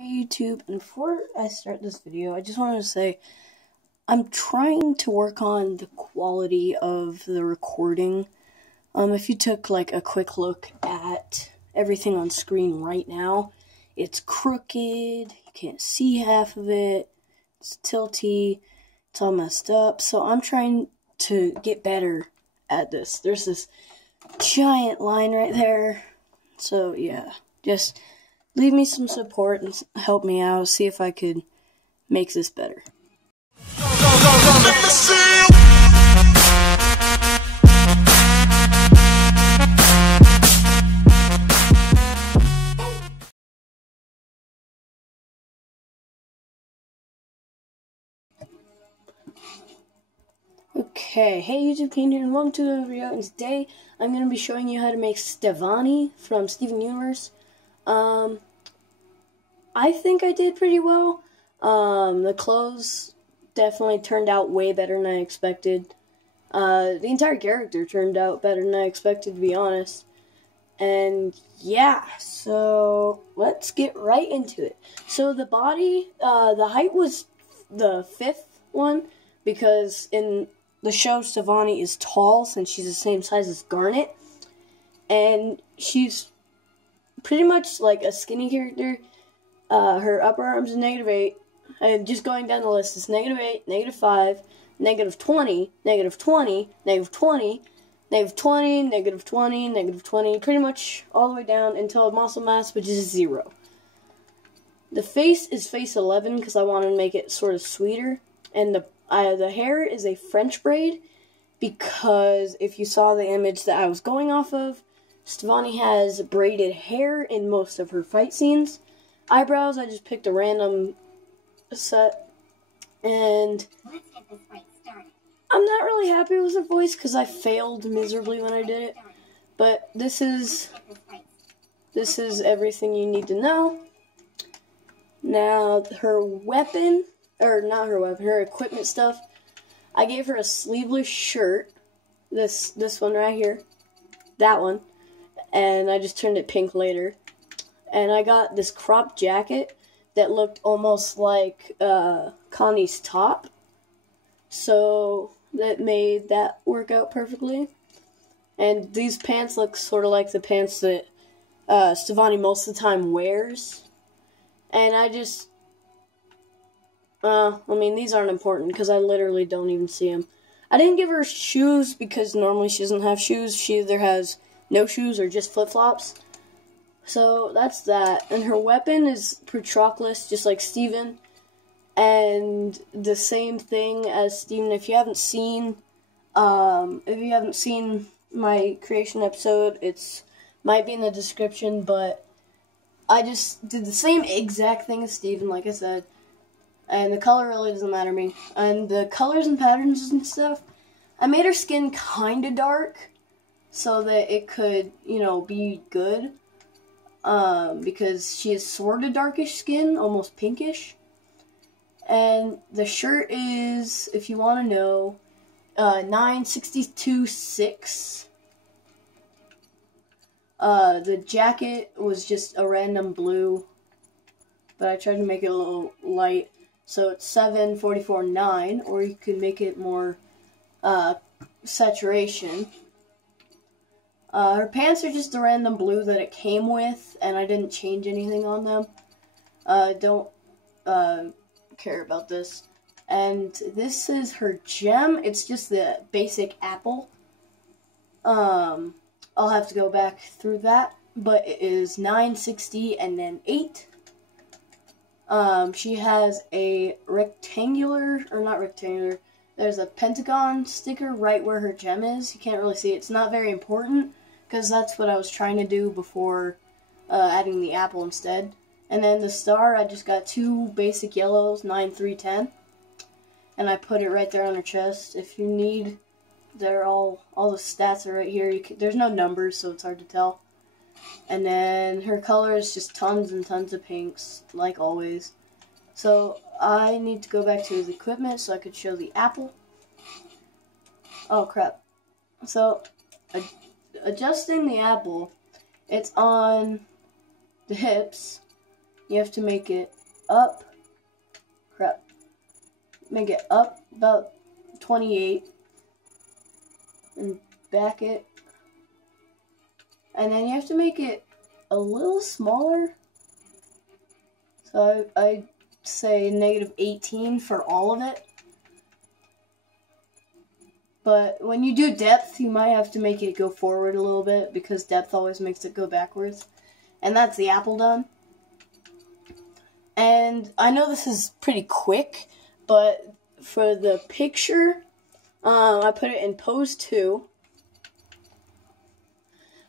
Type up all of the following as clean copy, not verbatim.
Hey YouTube, and before I start this video, I just wanted to say I'm trying to work on the quality of the recording. If you took like a quick look at everything on screen right now, it's crooked, you can't see half of it, it's tilty, it's all messed up, so I'm trying to get better at this. There's this giant line right there, so yeah, just leave me some support and help me out, see if I could make this better. Okay, hey YouTube, Kane here, and welcome to the video. And today I'm going to be showing you how to make Stevonnie from Stevonnie and Rose. I think I did pretty well. The clothes definitely turned out way better than I expected. The entire character turned out better than I expected, to be honest. And yeah, so let's get right into it. So the body, the height was the 5th one, because in the show Stevonnie is tall since she's the same size as Garnet. And she's pretty much like a skinny character. Her upper arms is -8, and just going down the list is -8, -5, -20, -20, -20, -20, -20, -20, pretty much all the way down until muscle mass, which is 0. The face is face 11 because I want to make it sort of sweeter, and the hair is a French braid because if you saw the image that I was going off of, Stevonnie has braided hair in most of her fight scenes. Eyebrows, I just picked a random set, and let's get this fight started. I'm not really happy with her voice because I failed miserably when I did it, but this is everything you need to know. Now, her weapon, or not her weapon, her equipment stuff, I gave her a sleeveless shirt, this one right here, that one, and I just turned it pink later. And I got this cropped jacket that looked almost like Connie's top. So that made that work out perfectly. And these pants look sort of like the pants that Stevonnie most of the time wears. And I just, I mean, these aren't important because I literally don't even see them. I didn't give her shoes because normally she doesn't have shoes. She either has no shoes or just flip-flops. So that's that, and her weapon is Patroclus, just like Steven, and the same thing as Steven. If you haven't seen my creation episode, it's might be in the description. But I just did the same exact thing as Steven, like I said, and the color really doesn't matter to me. And the colors and patterns and stuff, I made her skin kind of dark so that it could, be good. Because she has sort of darkish skin, almost pinkish. And the shirt is, if you want to know, 962.6. The jacket was just a random blue, but I tried to make it a little light, so it's 744.9, or you could make it more saturation. Her pants are just a random blue that it came with, and I didn't change anything on them. Don't care about this. And this is her gem. It's just the basic apple. I'll have to go back through that, but it is 960 and then 8. She has a rectangular, or not rectangular, there's a pentagon sticker right where her gem is. You can't really see it. It's not very important, because that's what I was trying to do before adding the apple instead. And then the star, I just got 2 basic yellows, 9, 3, 10. And I put it right there on her chest. If you need, they're all the stats are right here. There's no numbers, so it's hard to tell. And then her color is just tons and tons of pinks, like always. So I need to go back to his equipment so I could show the apple. Oh crap. So adjusting the apple, it's on the hips, you have to make it up, make it up about 28, and back it, and then you have to make it a little smaller, so I'd say -18 for all of it. But when you do depth, you might have to make it go forward a little bit, because depth always makes it go backwards. And that's the apple done. And I know this is pretty quick, but for the picture, I put it in pose 2.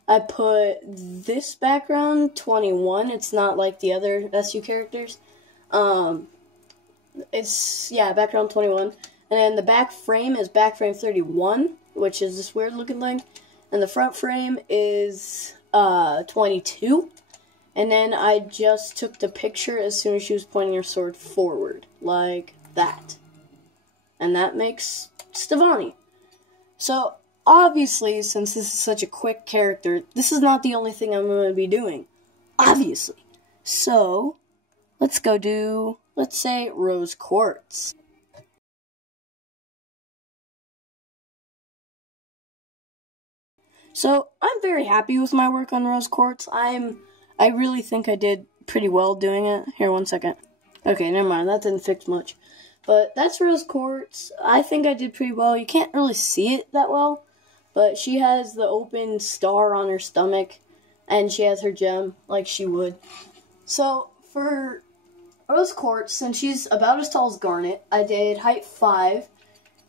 I put this background 21. It's not like the other SU characters. It's, yeah, background 21. And then the back frame is back frame 31, which is this weird looking thing. And the front frame is 22. And then I just took the picture as soon as she was pointing her sword forward, like that. And that makes Stevonnie. So, obviously, since this is such a quick character, this is not the only thing I'm going to be doing. Obviously. So, let's go do, let's say, Rose Quartz. So, I'm very happy with my work on Rose Quartz. I really think I did pretty well doing it. Here, one second. Okay, never mind. That didn't fix much. But that's Rose Quartz. I think I did pretty well. You can't really see it that well, but she has the open star on her stomach, and she has her gem like she would. So, for Rose Quartz, since she's about as tall as Garnet, I did height 5,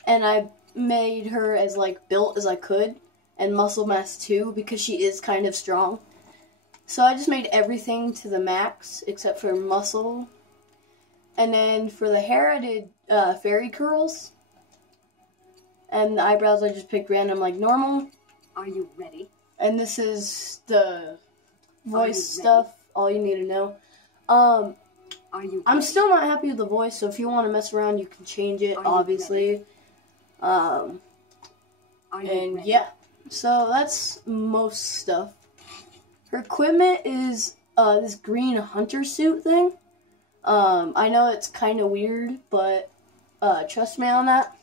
and I made her as, like, built as I could, and muscle mass 2, because she is kind of strong. So I just made everything to the max, except for muscle. And then for the hair, I did fairy curls. And the eyebrows, I just picked random, like normal. Are you ready? And this is the voice stuff, all you need to know. I'm still not happy with the voice, so if you want to mess around, you can change it, obviously. And yeah, so that's most stuff. Her equipment is this green hunter suit thing. I know it's kind of weird, but trust me on that.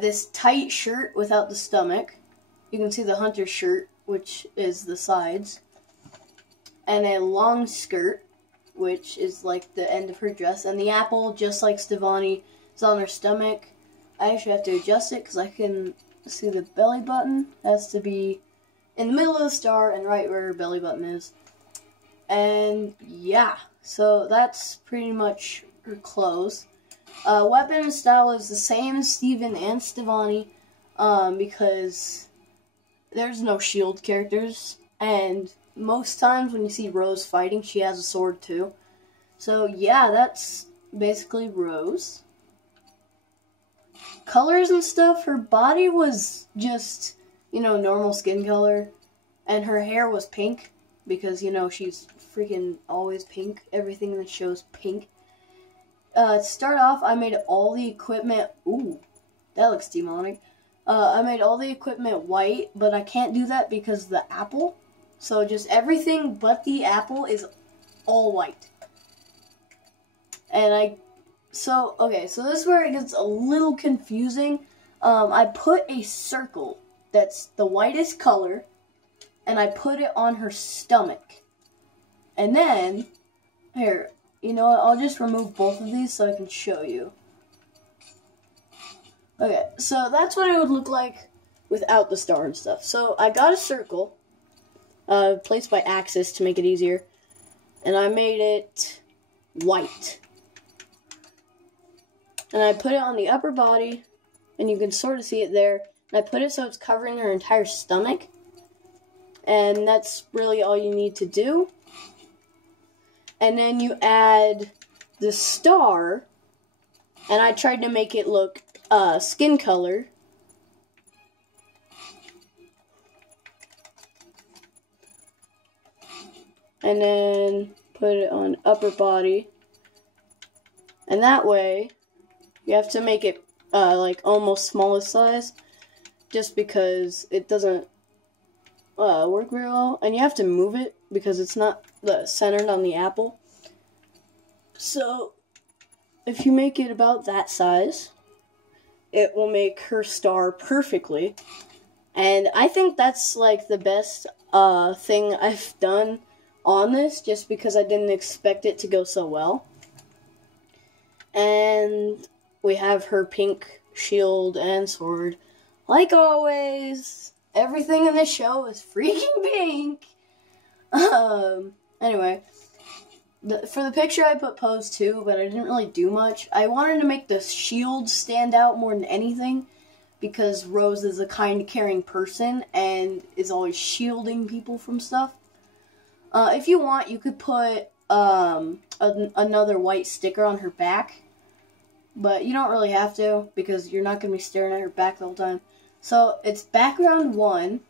This tight shirt without the stomach. You can see the hunter shirt, which is the sides. And a long skirt, which is like the end of her dress. And the apple, just like Stevonnie, is on her stomach. I actually have to adjust it because I can see the belly button. It has to be in the middle of the star and right where her belly button is. And yeah, so that's pretty much her clothes. Weapon and style is the same as Steven and Stevonnie, because there's no shield characters, and most times when you see Rose fighting, she has a sword too. So yeah, that's basically Rose. Colors and stuff, her body was just, you know, normal skin color, and her hair was pink, because, you know, she's freaking always pink. Everything in the show is pink. To start off, I made all the equipment, ooh, that looks demonic. I made all the equipment white, but I can't do that because of the apple. So just everything but the apple is all white. And okay, so this is where it gets a little confusing. I put a circle that's the whitest color, and I put it on her stomach. And then, here, you know what, I'll just remove both of these so I can show you. Okay, so that's what it would look like without the star and stuff. So I got a circle, placed by axis to make it easier, and I made it white. And I put it on the upper body, and you can sort of see it there. And I put it so it's covering her entire stomach. And that's really all you need to do. And then you add the star, and I tried to make it look skin color. And then put it on upper body. And that way, you have to make it like almost smallest size, just because it doesn't work very well. And you have to move it because it's not centered on the apple. So if you make it about that size, it will make her star perfectly. And I think that's like the best thing I've done on this, just because I didn't expect it to go so well. And we have her pink shield and sword. Like always, everything in this show is freaking pink. Anyway, for the picture I put pose too, but I didn't really do much. I wanted to make the shield stand out more than anything, because Rose is a kind, caring person and is always shielding people from stuff. If you want, you could put another white sticker on her back, but you don't really have to, because you're not going to be staring at her back the whole time. So it's background 1,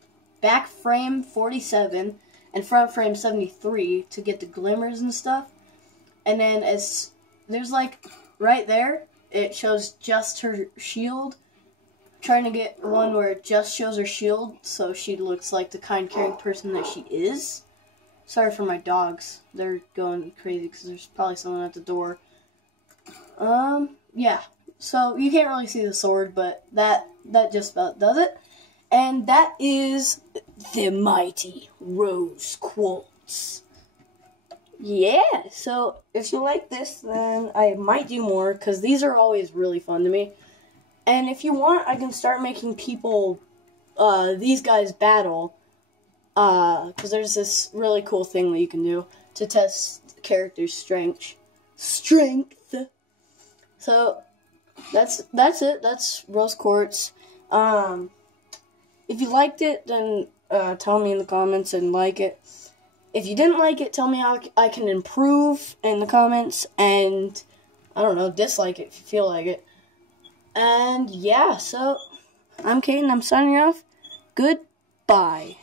back frame 47, and front frame 73 to get the glimmers and stuff. And then there's like right there, it shows just her shield. Trying to get one where it just shows her shield, so she looks like the kind, caring person that she is. Sorry for my dogs. They're going crazy because there's probably someone at the door. Yeah. So you can't really see the sword, but that just about does it. And that is the mighty Rose Quartz. Yeah, so if you like this, then I might do more, because these are always really fun to me. And if you want, I can start making people, these guys battle, because there's this really cool thing that you can do to test characters' strength. So, that's it. That's Rose Quartz. If you liked it, then tell me in the comments and like it. If you didn't like it, tell me how I can improve in the comments, and, I don't know, dislike it if you feel like it. And yeah, so I'm Kate and I'm signing off. Goodbye.